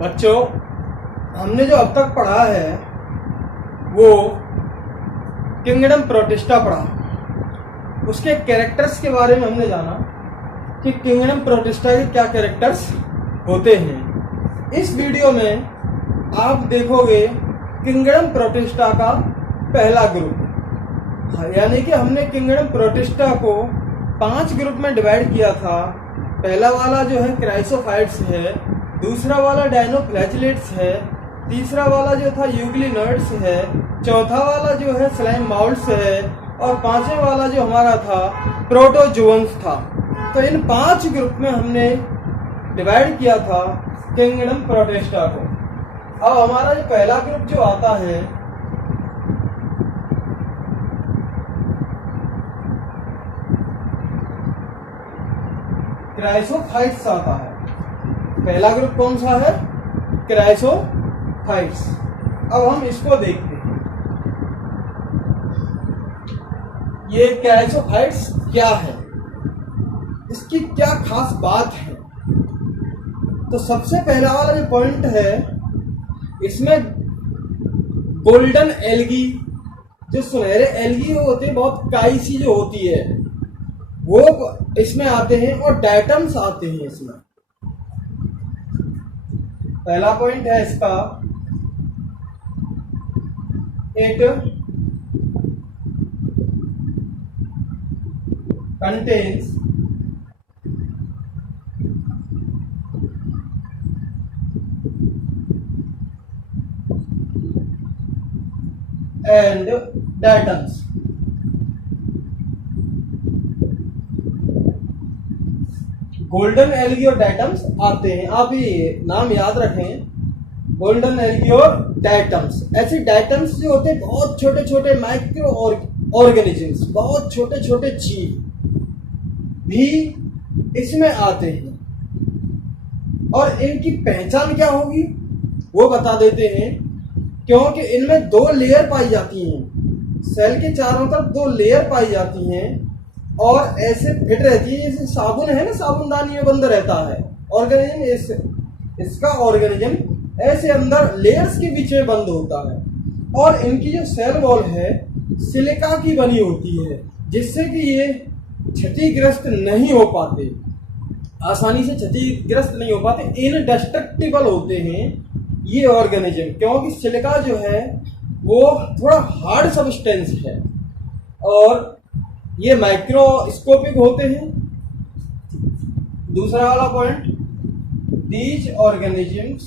बच्चों, हमने जो अब तक पढ़ा है वो किंगडम प्रोटिस्टा पढ़ा। उसके कैरेक्टर्स के बारे में हमने जाना कि किंगडम प्रोटिस्टा के क्या कैरेक्टर्स होते हैं। इस वीडियो में आप देखोगे किंगडम प्रोटिस्टा का पहला ग्रुप, यानी कि हमने किंगडम प्रोटिस्टा को 5 ग्रुप में डिवाइड किया था। पहला वाला जो है क्राइसोफाइट्स है, दूसरा वाला डायनोफ्लैजिलेट्स है, तीसरा वाला जो था यूग्लिनोइड्स है, चौथा वाला जो है स्लाइम माउल्ट्स है और पांचवें वाला जो हमारा था प्रोटोजोअन्स था। तो इन 5 ग्रुप में हमने डिवाइड किया था किंगडम प्रोटिस्टा को। अब हमारा जो पहला ग्रुप जो आता है क्राइसोफाइट्स आता है। पहला ग्रुप कौन सा है? क्राइसोफाइट्स। अब हम इसको देखते हैं, ये क्राइसोफाइट्स क्या है, इसकी क्या खास बात है। तो सबसे पहला वाला जो पॉइंट है, इसमें गोल्डन एल्गी, जो सुनहरे एल्गी होते हैं, बहुत काई सी जो होती है, वो इसमें आते हैं और डायटम्स आते हैं इसमें। पहला पॉइंट है इसका, it contains and diatoms. Golden algae और डायटम्स आते हैं। आप ये नाम याद रखें, गोल्डन एल्गी और डायटम्स। ऐसे डायटम्स जो होते हैं बहुत छोटे छोटे माइक्रो ऑर्गेनिजम्स, बहुत छोटे छोटे जीव भी इसमें आते हैं। और इनकी पहचान क्या होगी वो बता देते हैं, क्योंकि इनमें 2 लेयर पाई जाती हैं। सेल के चारों तरफ 2 लेयर पाई जाती हैं और ऐसे फिट रहती है, जैसे साबुन है ना, साबुनदानी में बंद रहता है ऑर्गेनिज्म। इसका ऑर्गेनिज्म ऐसे अंदर लेयर्स के बीच में बंद होता है। और इनकी जो सेल वॉल है सिलिका की बनी होती है, जिससे कि ये क्षतिग्रस्त नहीं हो पाते, आसानी से क्षतिग्रस्त नहीं हो पाते, इनडेस्ट्रक्टिबल होते हैं ये ऑर्गेनिज्म। क्योंकि सिलिका जो है वो थोड़ा हार्ड सब्सटेंस है और ये माइक्रोस्कोपिक होते हैं। दूसरा वाला point, these organisms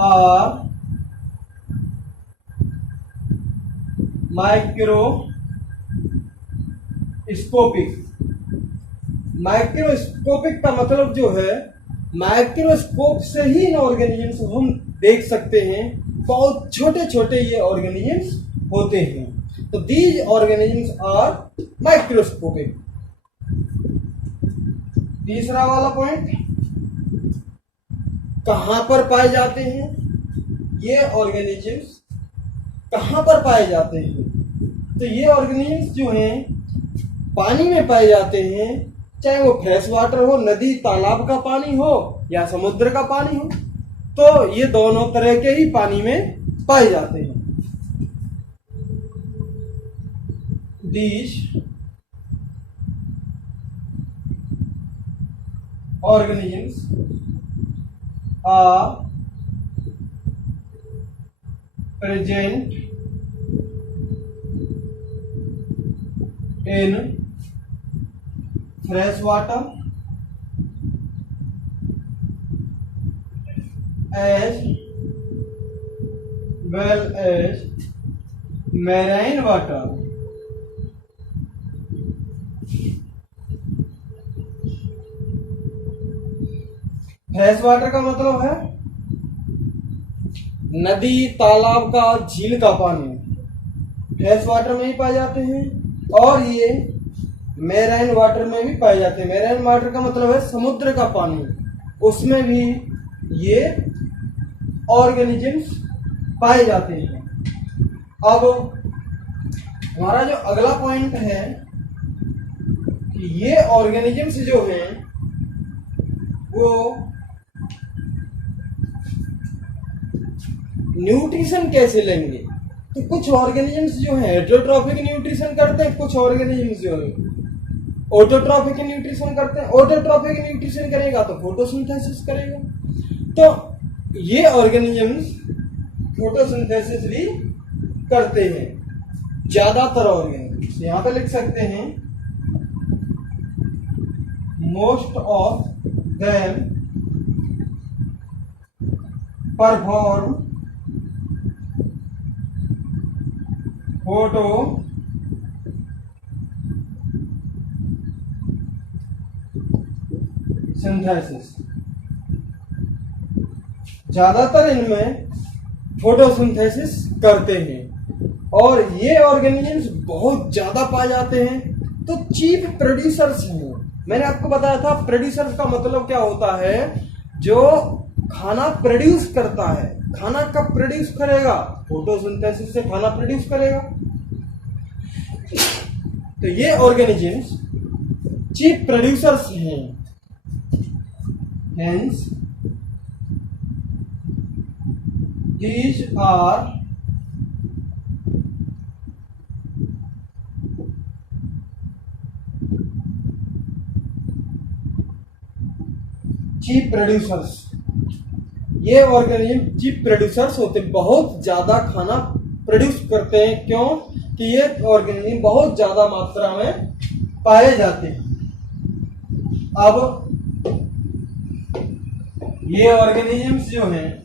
are microscopic. Microscopic का मतलब जो है, माइक्रोस्कोप से ही इन ऑर्गेनिजम्स को हम देख सकते हैं। बहुत छोटे छोटे ये ऑर्गेनिजम्स होते हैं। तो दीज ऑर्गेनिजम्स आर माइक्रोस्कोपिक। तीसरा वाला पॉइंट, कहां पर पाए जाते हैं ये ऑर्गेनिजम्स, कहां पर पाए जाते हैं? तो ये ऑर्गेनिजम्स जो हैं पानी में पाए जाते हैं, चाहे वो फ्रेश वाटर हो, नदी तालाब का पानी हो या समुद्र का पानी हो, तो ये दोनों तरह के ही पानी में पाए जाते हैं। These organisms are present in fresh water as well as marine water। Fresh water का मतलब है नदी तालाब का झील का पानी, फ्रेश वाटर में ही पाए जाते हैं। और ये मैराइन वाटर में भी पाए जाते हैं। मैराइन वाटर का मतलब है समुद्र का पानी, उसमें भी ये ऑर्गेनिजम्स पाए जाते हैं। अब हमारा जो अगला पॉइंट है कि ये ऑर्गेनिजम्स जो हैं वो न्यूट्रिशन कैसे लेंगे। तो कुछ ऑर्गेनिजम्स जो हैं हेटेरोट्रॉफिक न्यूट्रिशन करते हैं, कुछ ऑर्गेनिजम्स जो है ऑटोट्रॉफिक न्यूट्रिशन करते हैं। ऑटोट्रॉफिक न्यूट्रिशन करेगा तो फोटोसिंथेसिस करेगा। तो ये ऑर्गेनिजम्स फोटोसिंथेसिस भी करते हैं, ज्यादातर ऑर्गेनिजम्स। यहां पे लिख सकते हैं most of them perform photo synthesis. ज्यादातर इनमें फोटोसिंथेसिस करते हैं और ये ऑर्गेनिजम्स बहुत ज्यादा पाए जाते हैं। तो चीफ प्रोड्यूसर्स हैं। मैंने आपको बताया था प्रोड्यूसर्स का मतलब क्या होता है, जो खाना प्रोड्यूस करता है। खाना कब प्रोड्यूस करेगा, फोटोसिंथेसिस से खाना प्रोड्यूस करेगा। तो ये ऑर्गेनिजम्स चीफ प्रोड्यूसर्स हैं। Hence, these are chief producers. ये ऑर्गेनिज्म चीफ प्रोड्यूसर्स होते हैं, बहुत ज्यादा खाना प्रोड्यूस करते हैं। क्यों कि ये ऑर्गेनिज्म बहुत ज्यादा मात्रा में पाए जाते हैं। अब ये ऑर्गेनिजम्स जो हैं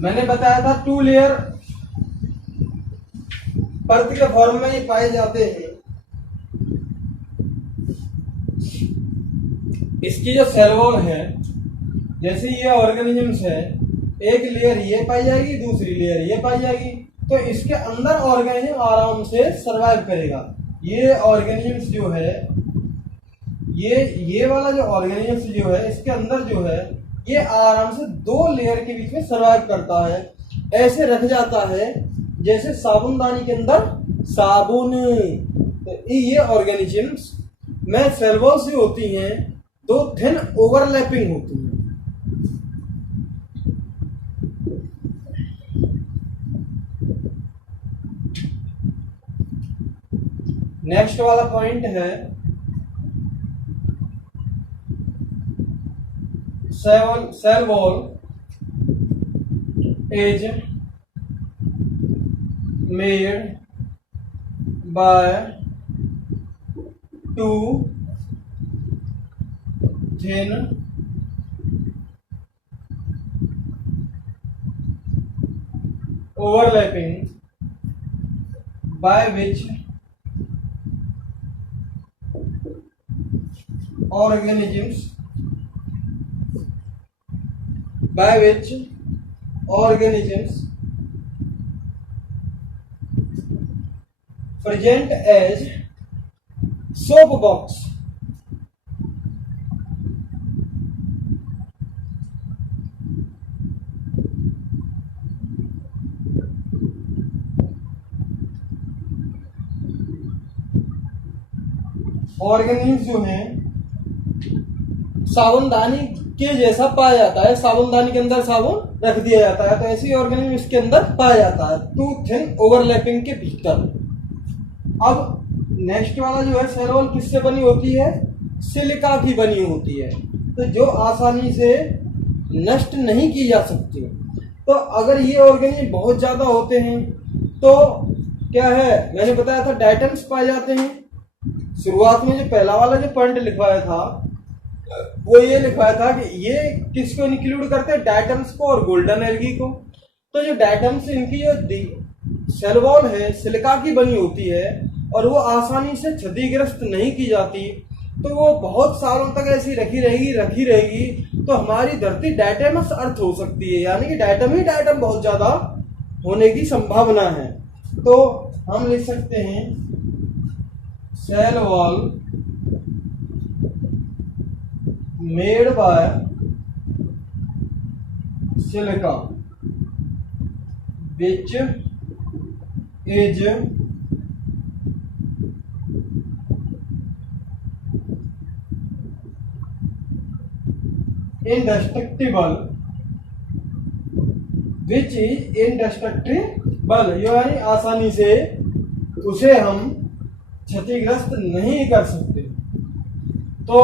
मैंने बताया था 2 लेयर परत के फॉर्म में ही पाए जाते हैं। इसकी जो सेल वॉल है, जैसे ये ऑर्गेनिजम्स है, एक लेयर ये पाई जाएगी, दूसरी लेयर ये पाई जाएगी। तो इसके अंदर ऑर्गेनिज्म आराम से सरवाइव करेगा। ये ऑर्गेनिजम्स जो है ये वाला जो ऑर्गेनिजम्स जो है इसके अंदर जो है ये आराम से 2 लेयर के बीच में सर्वाइव करता है। ऐसे रख जाता है जैसे साबुनदानी के अंदर साबुन। तो ये ऑर्गेनिजम्स में सेल वॉल से होती हैं, 2 थिन ओवरलैपिंग होती हैं। नेक्स्ट वाला पॉइंट है cell wall is made by 2 thin overlapping by which organisms present as soap box। Organism जो है साबुनदानी के जैसा पाया जाता है, साबुनदानी के अंदर साबुन रख दिया जाता है, तो ऐसे ही ऑर्गेनिज्म इसके अंदर पाया जाता है 2 थिन ओवरलैपिंग के भीतर। अब नेक्स्ट वाला जो है सेल वॉल किससे बनी होती है, सिलिका की बनी होती है, तो जो आसानी से नष्ट नहीं की जा सकती। तो अगर ये ऑर्गेनिज्म बहुत ज्यादा होते हैं तो क्या है, मैंने बताया था डायटम्स पाए जाते हैं। शुरुआत में जो पहला वाला जो पॉइंट लिखवाया था वो ये लिखवाया था कि ये किसको इंक्लूड करते हैं, डायटम्स को और गोल्डन एल्गी को। तो जो डायटम्स इनकी जो सेल वॉल है सिलिका की बनी होती है और वो आसानी से क्षतिग्रस्त नहीं की जाती, तो वो बहुत सालों तक ऐसी रखी रहेगी तो हमारी धरती डायटमस अर्थ हो सकती है, यानी कि डायटम ही डायटम बहुत ज्यादा होने की संभावना है। तो हम लिख सकते हैं cell wall made by silica which is indestructible, which is indestructible, यानी आसानी से उसे हम क्षतिग्रस्त नहीं कर सकते। तो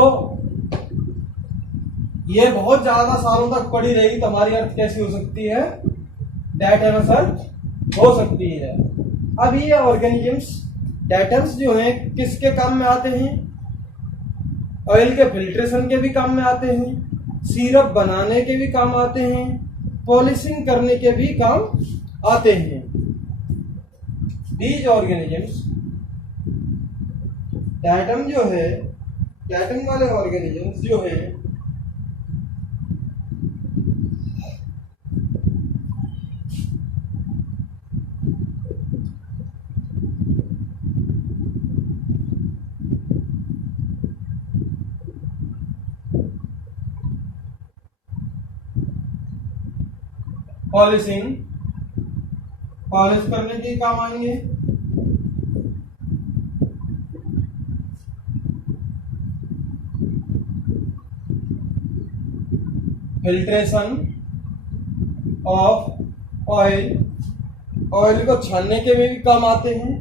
ये बहुत ज्यादा सालों तक पड़ी रहेगी तो हमारी अर्थ कैसी हो सकती है? डेटर्स अर्थ हो सकती है। अब ये ऑर्गेनिजम्स डेटर्स जो हैं किसके काम में आते हैं? ऑयल के फिल्ट्रेशन के भी काम में आते हैं, सिरप बनाने के भी काम आते हैं, पॉलिशिंग करने के भी काम आते हैं। दीज ऑर्गेनिजम्स डेटम जो है, डेटम वाले ऑर्गेनिजम्स जो है पॉलिश करने के काम आएंगे, फिल्ट्रेशन ऑफ ऑयल, ऑयल को छानने के भी काम आते हैं,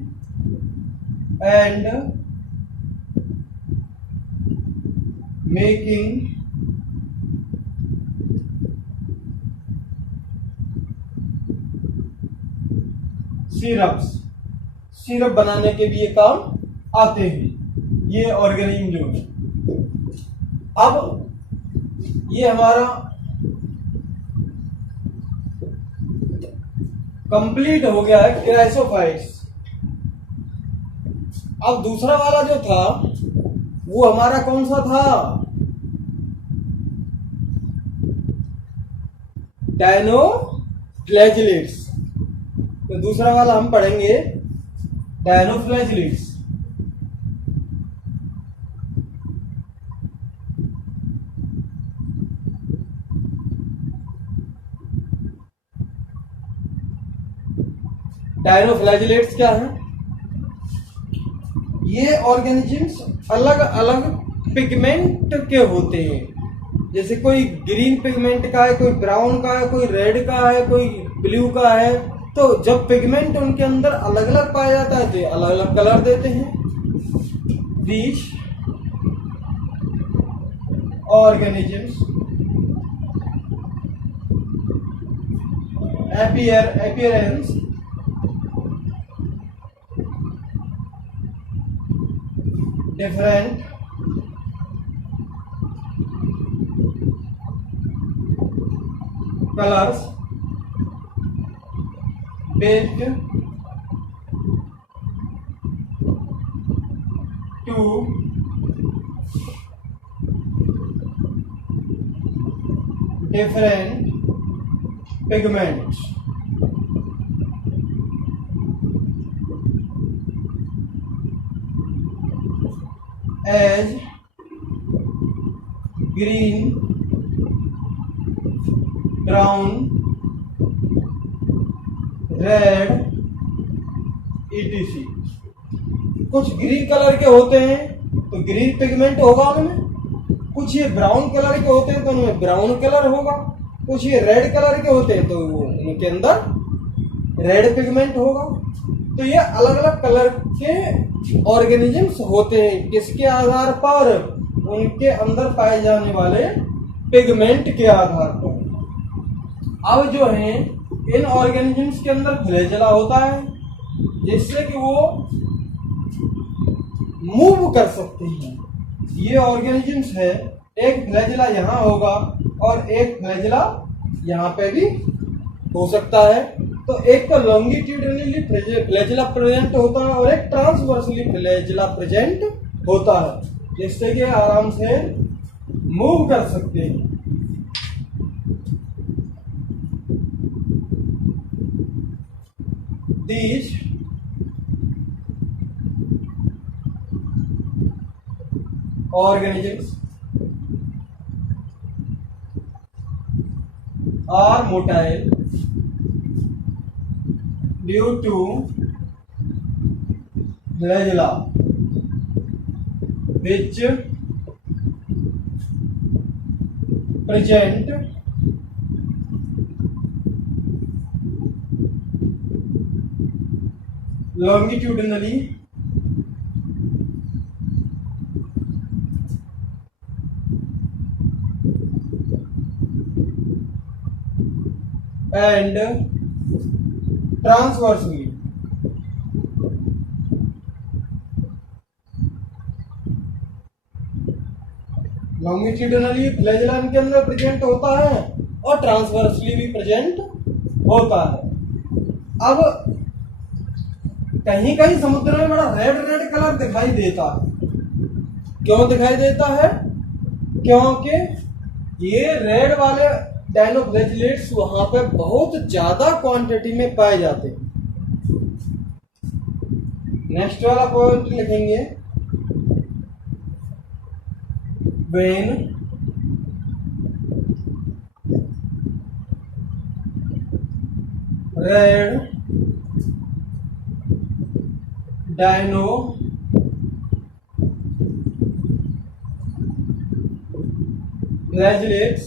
एंड मेकिंग सिरप्स, सिरप बनाने के भी ये काम आते हैं ये ऑर्गेनिज्म जो है। अब ये हमारा कंप्लीट हो गया है क्राइसोफाइट्स। अब दूसरा वाला जो था वो हमारा कौन सा था? डायनोफ्लैजिलेट्स। तो दूसरा वाला हम पढ़ेंगे डायनोफ्लैजिलेट्स। डायनोफ्लैजिलेट्स क्या है? ये ऑर्गेनिजम्स अलग अलग पिगमेंट के होते हैं। जैसे कोई ग्रीन पिगमेंट का है, कोई ब्राउन का है, कोई रेड का है, कोई ब्लू का है। तो जब पिगमेंट उनके अंदर अलग अलग पाया जाता है तो अलग अलग कलर देते हैं। These organisms appearance different colors based to different pigments. As green, brown, red etc। कुछ ग्रीन कलर के होते हैं तो ग्रीन पिगमेंट होगा उनमें, कुछ ये ब्राउन कलर के होते हैं तो उनमें ब्राउन कलर होगा, कुछ ये रेड कलर के होते हैं तो उनके अंदर रेड पिगमेंट होगा। तो ये अलग अलग कलर के ऑर्गेनिजम्स होते हैं किसके आधार पर? उनके अंदर पाए जाने वाले पिगमेंट के आधार पर। अब जो है इन ऑर्गेनिजम्स के अंदर फ्लैजेला होता है जिससे कि वो मूव कर सकते हैं। ये ऑर्गेनिजम्स है, एक फ्लैजेला यहाँ होगा और एक फ्लैजेला यहाँ पे भी हो सकता है। तो एक तो लॉन्गिट्यूडिनली फ्लैजेला प्रेजेंट होता है और एक ट्रांसवर्सली फ्लैजेला प्रेजेंट होता है जिससे कि आराम से मूव कर सकते हैं। These organisms are motile due to flagella which present longitudinally and transversely. Longitudinally flagellum के अंदर प्रेजेंट होता है और ट्रांसवर्सली भी प्रेजेंट होता है। अब कहीं कहीं समुद्र में बड़ा रेड रेड कलर दिखाई देता है। क्यों दिखाई देता है? क्योंकि ये रेड वाले डायनोफ्लैजिलेट्स वहां पे बहुत ज्यादा क्वांटिटी में पाए जाते हैं। नेक्स्ट वाला पॉइंट लिखेंगे, when red dinoflagellates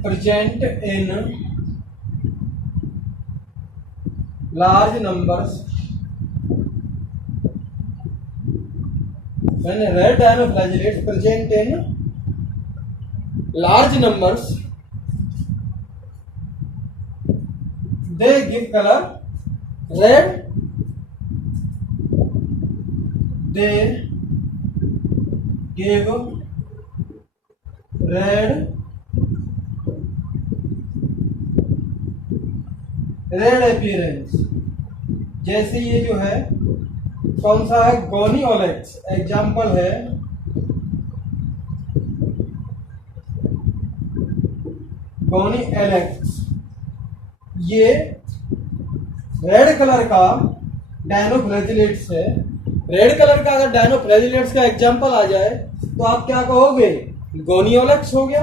present in large numbers. When red dinoflagellates present in large numbers, they give color red. They give red appearance. जैसे ये जो है कौन सा है, गोनियोलेक्स एग्जाम्पल है, गोनियोलेक्स। ये रेड कलर का डायनोफ्लैजिलेट्स है। रेड कलर का अगर डायनोफ्लैजिलेट्स का एग्जाम्पल आ जाए तो आप क्या कहोगे? गोनियोलेक्स हो गया।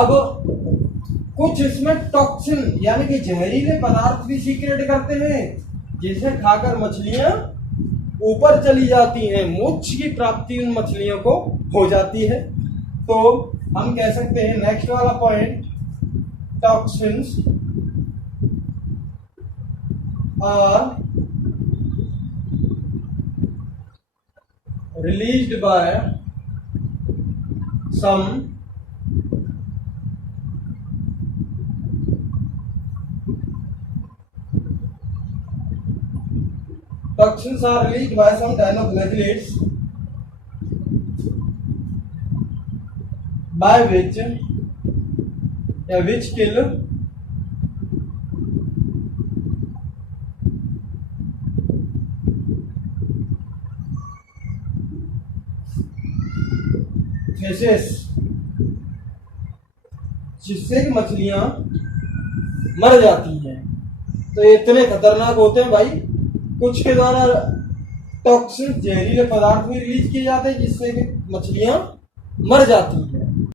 अब कुछ इसमें टॉक्सिन यानी कि जहरीले पदार्थ भी सीक्रेट करते हैं, जिसे खाकर मछलियां ऊपर चली जाती हैं, मोक्ष की प्राप्ति उन मछलियों को हो जाती है। तो हम कह सकते हैं नेक्स्ट वाला point, toxins are released by some toxins are released by some dinoflagellates by which kill fishes, जिससे मछलियां मर जाती हैं। तो ये इतने खतरनाक होते हैं भाई। कुछ के द्वारा टॉक्सिन जहरीले पदार्थ भी रिलीज किए जाते हैं जिससे कि मछलियां मर जाती हैं।